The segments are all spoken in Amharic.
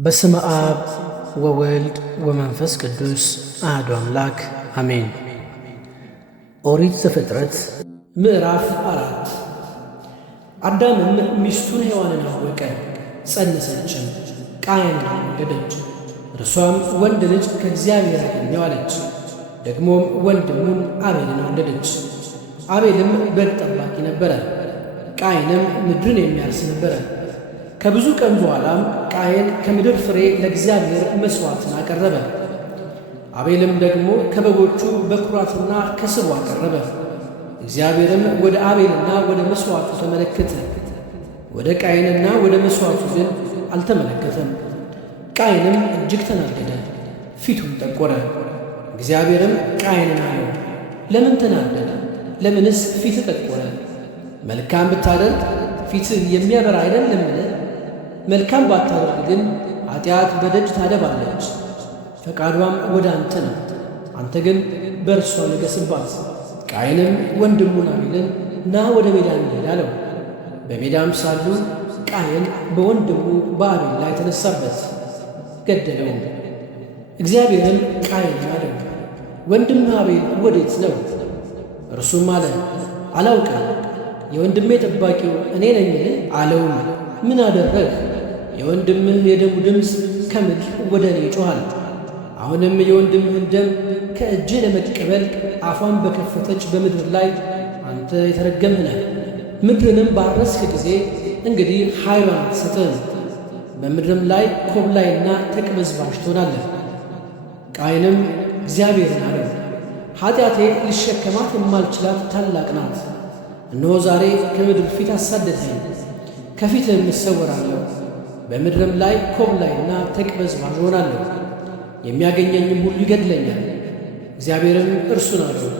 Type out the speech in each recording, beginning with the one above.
በስመ አብ ወወልድ ወመንፈስ ቅዱስ አሐዱ አምላክ አሜን። ኦሪት ዘፍጥረት ምዕራፍ 4 አዳምም ሚስቱን ሔዋንን አወቀ፣ ጸነሰችም፣ ቃየንን ወለደች። እርሷም ወንድ ልጅ ከእግዚአብሔር አገኘሁ አለች። ደግሞም ወንድሙን አቤልን ወለደች። አቤልም በግ ጠባቂ ነበረ፣ ቃየንም ምድርን የሚያርስ ነበረ። ከብዙ ቀን በኋላም ቃየን ከምድር ፍሬ ለእግዚአብሔር መሥዋዕትን አቀረበ። አቤልም ደግሞ ከበጎቹ በኵራትና ከስቡ አቀረበ። እግዚአብሔርም ወደ አቤልና ወደ መሥዋዕቱ ተመለከተ፣ ወደ ቃየንና ወደ መሥዋዕቱ ግን አልተመለከተም። ቃየንም እጅግ ተናደደ፣ ፊቱም ጠቆረ። እግዚአብሔርም ቃየንን አለው፣ ለምን ተናደደ? ለምንስ ፊት ጠቆረ? መልካም ብታደርግ ፊትህ የሚያበራ አይደለምን? መልካም ባታደርግ ግን ኃጢአት በደጅ ታደባለች፣ ፈቃዷም ወደ አንተ ነው፣ አንተ ግን በእርሷ ንገሥባት። ቃየንም ወንድሙን አቤልን ና ወደ ሜዳ እንሂድ አለው። በሜዳም ሳሉ ቃየን በወንድሙ በአቤል ላይ ተነሳበት፣ ገደለውም። እግዚአብሔርም ቃየንን አለው፣ ወንድምህ አቤል ወዴት ነው? እርሱም አለ፣ አላውቅም፣ የወንድሜ ጠባቂው እኔ ነኝን አለውም። ምን አደረግህ? የወንድምህ የደሙ ድምፅ ከምድር ወደ እኔ ይጮኻል። አሁንም የወንድምህን ደም ከእጅህ ለመቀበል አፏን በከፈተች በምድር ላይ አንተ የተረገምህ ነህ። ምድርንም ባረስክ ጊዜ እንግዲህ ኃይሏን አትሰጥህም፣ በምድርም ላይ ኮብላይና ተቅበዝባዥ ትሆናለህ። ቃየንም እግዚአብሔርን አለው፣ ኃጢአቴ ልሸከማት የማልችላት ታላቅ ናት። እነሆ ዛሬ ከምድር ፊት አሳደድኸኝ፣ ከፊትህም እሰወራለሁ፣ በምድርም ላይ ኮብላይና ተቅበዝባዥ እሆናለሁ፣ የሚያገኘኝም ሁሉ ይገድለኛል። እግዚአብሔርም እርሱን አለው፣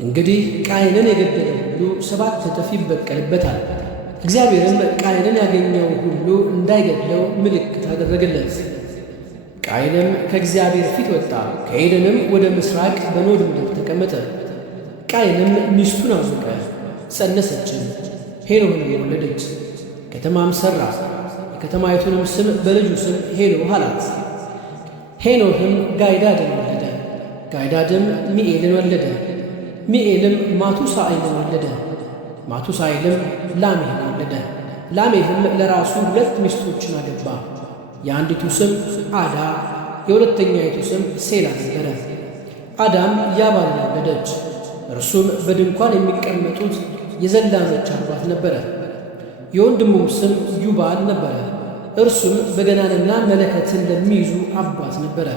እንግዲህ ቃየንን የገደለ ሁሉ 7 እጥፍ ይበቀልበታል። እግዚአብሔርም ቃየንን ያገኘው ሁሉ እንዳይገድለው ምልክት አደረገለት። ቃየንም ከእግዚአብሔር ፊት ወጣ፣ ከዔድንም ወደ ምሥራቅ በኖድ ምድር ተቀመጠ። ቃየንም ሚስቱን አወቀ፣ ጸነሰችም፣ ሄኖህንም ወለደች። ከተማም ሠራ፣ የከተማይቱንም ስም በልጁ ስም ሄኖህ አላት። ሄኖህም ጋይዳድን ወለደ፣ ጋይዳድም ሚኤልን ወለደ፣ ሚኤልም ማቱሳኤልን ወለደ፣ ማቱሳኤልም ላሜሕን ወለደ። ላሜሕም ለራሱ 2 ሚስቶችን አገባ። የአንዲቱ ስም ዓዳ፣ የሁለተኛይቱ ስም ሴላ ነበረ። ዓዳም ያባልን ወለደች። እርሱም በድንኳን የሚቀመጡት የዘላኖች አባት ነበረ። የወንድሙም ስም ዩባል ነበረ። እርሱም በገናንና መለከትን ለሚይዙ አባት ነበረ።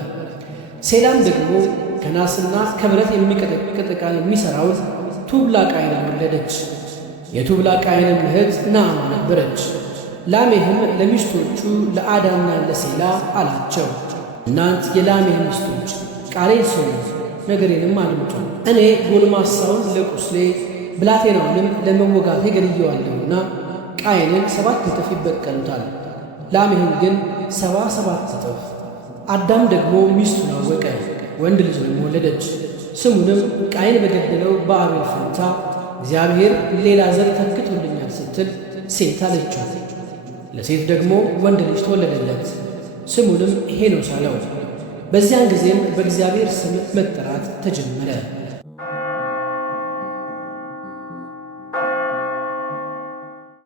ሴላም ደግሞ ከናስና ከብረት የሚቀጠቅጥ ዕቃ የሚሠራውን ቱብላቃይንን ወለደች። የቱብላቃይንም እህት ናዕማ ነበረች። ላሜሕም ለሚስቶቹ ለዓዳና ለሴላ አላቸው፣ እናንት የላሜሕ ሚስቶች ቃሌን ስሙ፣ ነገሬንም አድምጡ። እኔ ጎልማሳውን ለቁስሌ ብላቴናውንም ለመወጋቴ ገድየዋለሁና ቃየንን 7 እጥፍ ይበቀሉታል፣ ላሜሕን ግን 77 እጥፍ። አዳም ደግሞ ሚስቱን አወቀ፣ ወንድ ልጅንም ወለደች። ስሙንም ቃየን በገደለው በአቤል ፈንታ እግዚአብሔር ሌላ ዘር ተክቶልኛል ስትል ሴት አለችው። ለሴት ደግሞ ወንድ ልጅ ተወለደለት፣ ስሙንም ሄኖስ አለው። በዚያን ጊዜም በእግዚአብሔር ስም መጠራት ተጀመረ።